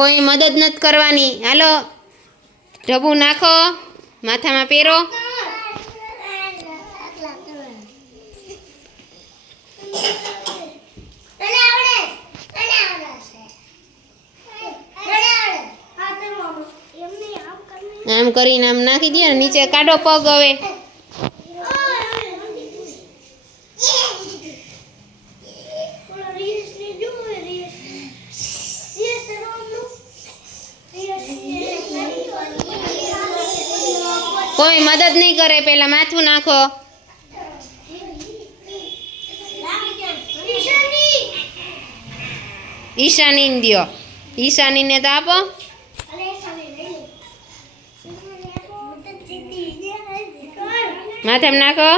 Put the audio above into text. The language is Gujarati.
કોઈ મદદ નથી કરવાની. હાલો, ઢબુ નાખો, માથામાં પહેરો. આમ કરીને આમ નાખી દે નીચે કાઢો પગ હવે. કોઈ મદદ નહીં કરે પેલા માથું નાખો. ઈશાની દો ઈશાનીને તો આપો. માથે નાખો.